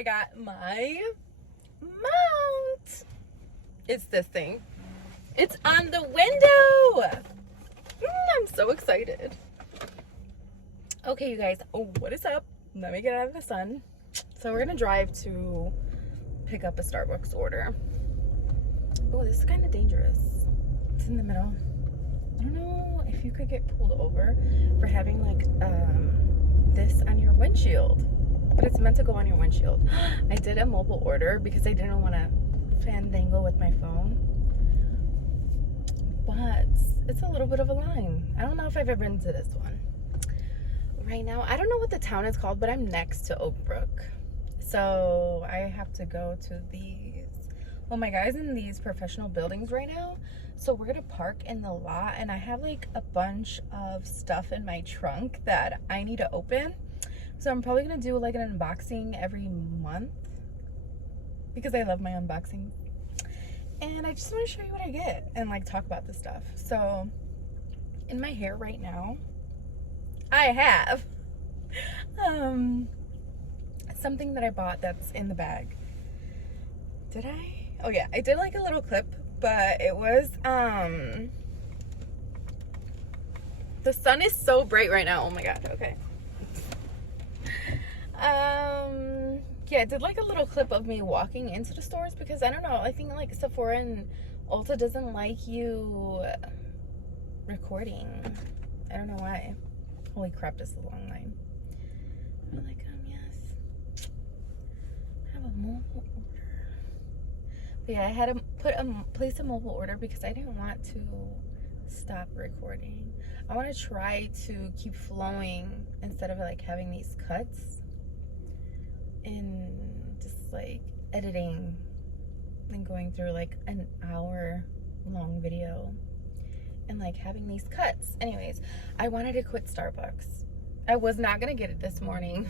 I got my mount. It's this thing. It's on the window. I'm so excited. Okay, you guys, what is up? Let me get out of the sun. So we're gonna drive to pick up a Starbucks order. Oh, this is kind of dangerous. It's in the middle. I don't know if you could get pulled over for having like this on your windshield, but it's meant to go on your windshield. I did a mobile order because I didn't want to fandangle with my phone, but it's a little bit of a line. I don't know if I've ever been to this one. Right now, I don't know what the town is called, but I'm next to Oak Brook, so I have to go to these. Oh my guys, in these professional buildings right now. So we're gonna park in the lot, and I have like a bunch of stuff in my trunk that I need to open. So I'm probably gonna do like an unboxing every month because I love my unboxing. And I just want to show you what I get and like talk about this stuff. So in my hair right now, I have something that I bought that's in the bag. Did I? Oh yeah, I did like a little clip, but it was the sun is so bright right now. Oh my god. Okay. Yeah, I did like a little clip of me walking into the stores because I don't know, I think like Sephora and Ulta doesn't like you recording. I don't know why. Holy crap, this is a long line. I'm like, yes. I have a mobile order. But yeah, I had to place a mobile order because I didn't want to stop recording. I want to try to keep flowing instead of like having these cuts and just like editing and going through like an hour long video and like having these cuts. Anyways, I wanted to quit Starbucks. I was not gonna get it this morning.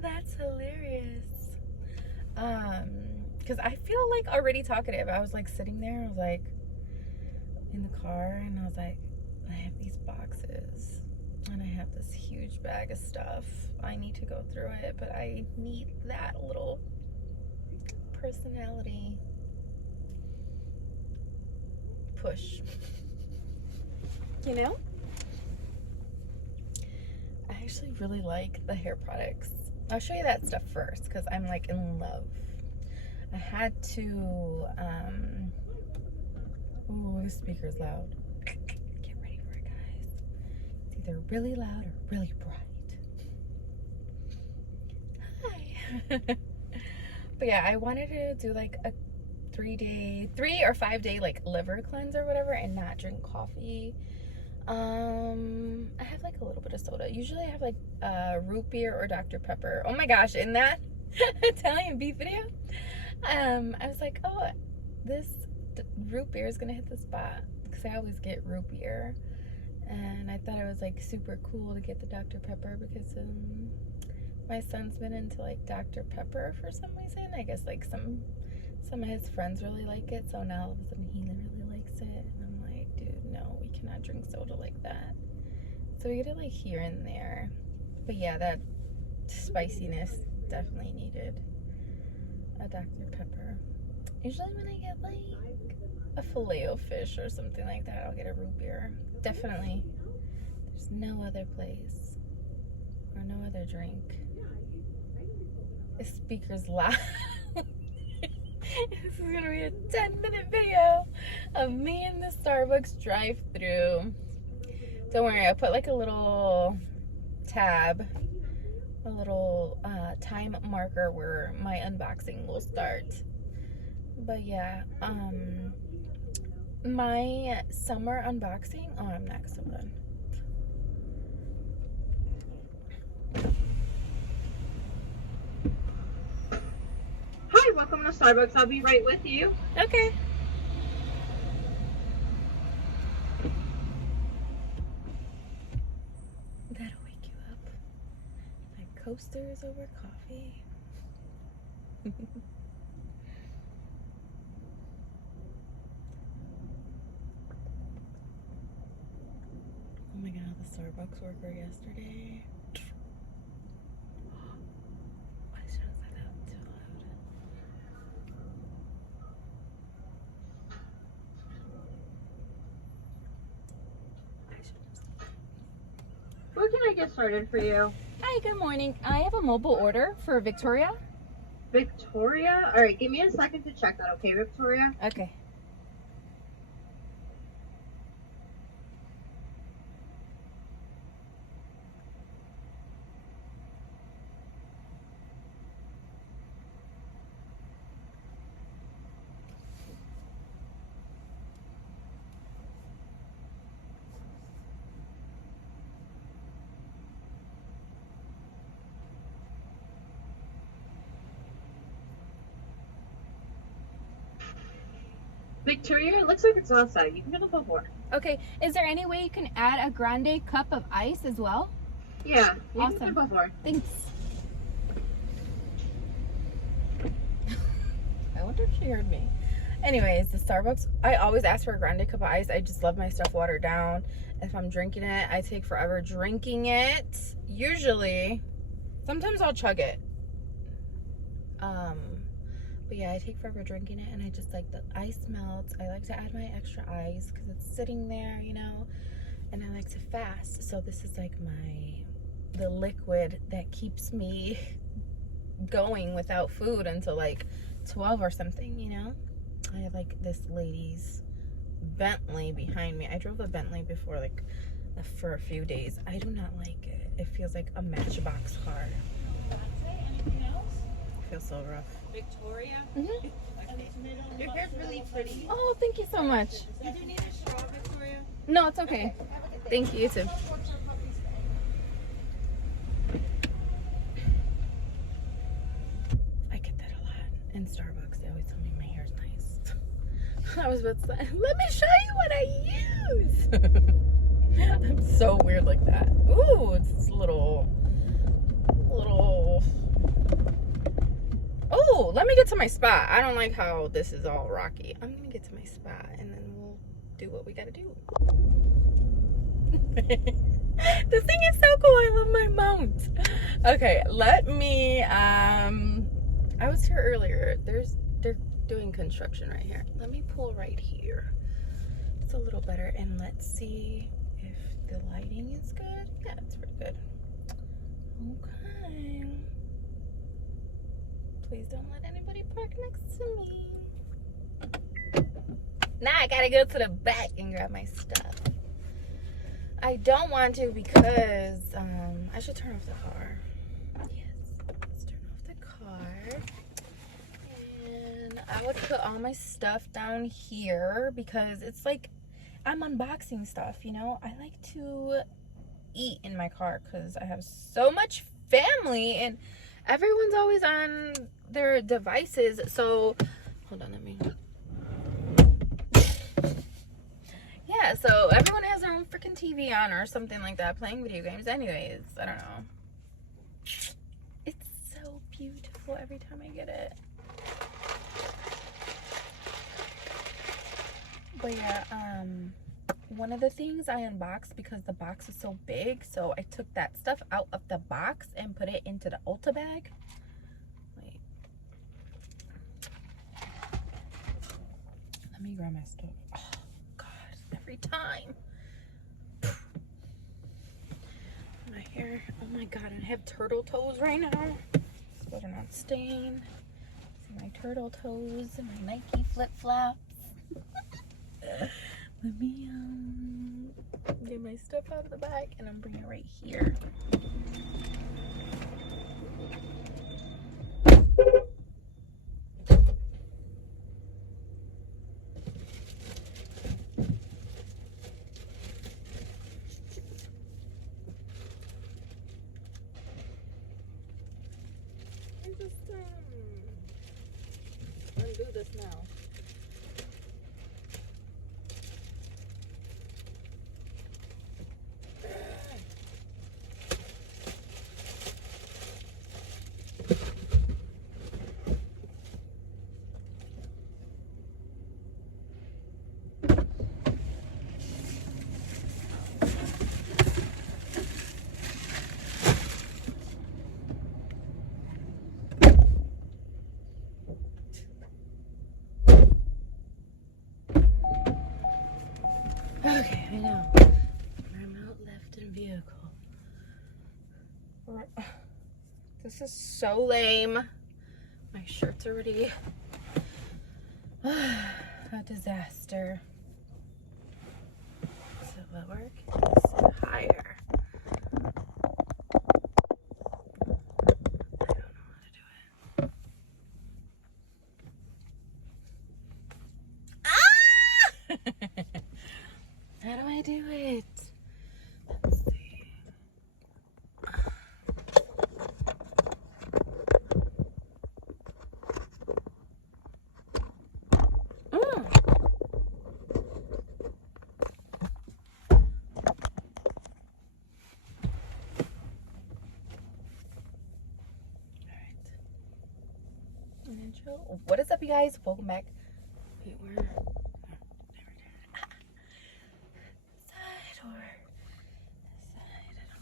That's hilarious. Because I feel like already talkative. I was like sitting there, I was like in the car, and I was like, I have these boxes and I have this huge bag of stuff. I need to go through it, but I need that little personality push. You know? I actually really like the hair products. I'll show you that stuff first because I'm like in love. I had to, oh, this speaker's loud. Get ready for it, guys. It's either really loud or really bright. Hi. But yeah, I wanted to do like a 3 or 5 day like liver cleanse or whatever and not drink coffee. I have like a little bit of soda. Usually I have like root beer or Dr. Pepper. Oh my gosh, in that Italian beef video, I was like, oh, this root beer is gonna hit the spot because I always get root beer, and I thought it was like super cool to get the Dr. Pepper because my son's been into like Dr. Pepper for some reason. I guess like some of his friends really like it, so now all of a sudden he really likes it, and I'm like, dude, no, we cannot drink soda like that. So we get it like here and there, but yeah, that spiciness definitely needed a Dr. Pepper. Usually when I get like a Filet-O-Fish or something like that, I'll get a root beer. Definitely. There's no other place or no other drink. This speaker's loud. This is gonna be a 10-minute video of me in the Starbucks drive-thru. Don't worry, I put like a little tab, a little time marker where my unboxing will start. But yeah, my summer unboxing. Oh, I'm next. Hold on. Hi, welcome to Starbucks. I'll be right with you. Okay. That'll wake you up. My coasters over coffee. Oh my god, the Starbucks worker yesterday. What can I get started for you? Hi, good morning. I have a mobile order for Victoria. Victoria? Alright, give me a second to check that, okay, Victoria? Okay. Victoria, it looks like it's outside. You can get a before. Okay. Is there any way you can add a grande cup of ice as well? Yeah, you Awesome. can get before. Thanks. I wonder if she heard me. Anyways, the Starbucks, I always ask for a grande cup of ice. I just love my stuff watered down. If I'm drinking it, I take forever drinking it. Usually, sometimes I'll chug it. But yeah, I take forever drinking it, and I just like the ice melts. I like to add my extra ice because it's sitting there, you know, and I like to fast. So this is like the liquid that keeps me going without food until like 12 or something, you know. I have like this lady's Bentley behind me. I drove a Bentley before, like for a few days. I do not like it. It feels like a Matchbox car. Anything else? It feels so rough. Victoria? Mm-hmm. Your hair's really pretty. Oh, thank you so much. Did you need a straw, Victoria? No, it's okay. Thank you, you too. I get that a lot in Starbucks. They always tell me my hair's nice. I was about to say, let me show you what I use. I'm so weird like that. Ooh, it's a little. Oh, let me get to my spot. I don't like how this is all rocky. I'm gonna get to my spot and then we'll do what we gotta do. This thing is so cool. I love my mount. Okay, let me I was here earlier. They're doing construction right here. Let me pull right here. It's a little better, and let's see if the lighting is good. Yeah, it's pretty good. Okay. Please don't let anybody park next to me. Now I gotta go to the back and grab my stuff. I don't want to because I should turn off the car. Yes, let's turn off the car. And I would put all my stuff down here because it's like I'm unboxing stuff, you know? I like to eat in my car because I have so much family and everyone's always on their devices. So hold on, let me. Yeah, so everyone has their own freaking TV on or something like that, playing video games. Anyways, I don't know. It's so beautiful every time I get it. But yeah, one of the things I unboxed because the box is so big, so I took that stuff out of the box and put it into the Ulta bag. Wait. Let me grab my stuff. Oh, God, every time. My hair, oh my God, I have turtle toes right now. This better not stain. See my turtle toes and my Nike flip-flops. Let me get my stuff out of the bag and I'm bringing it right here. I just undo this now. Okay, I know. I'm out left in vehicle. This is so lame. My shirt's already a disaster. So what work? Sit higher. I don't know how to do it. Ah! How do I do it? Let's see. Intro. What is up, you guys? Welcome back. Wait, where? Side or this side? I don't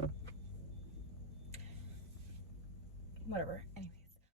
know. Whatever.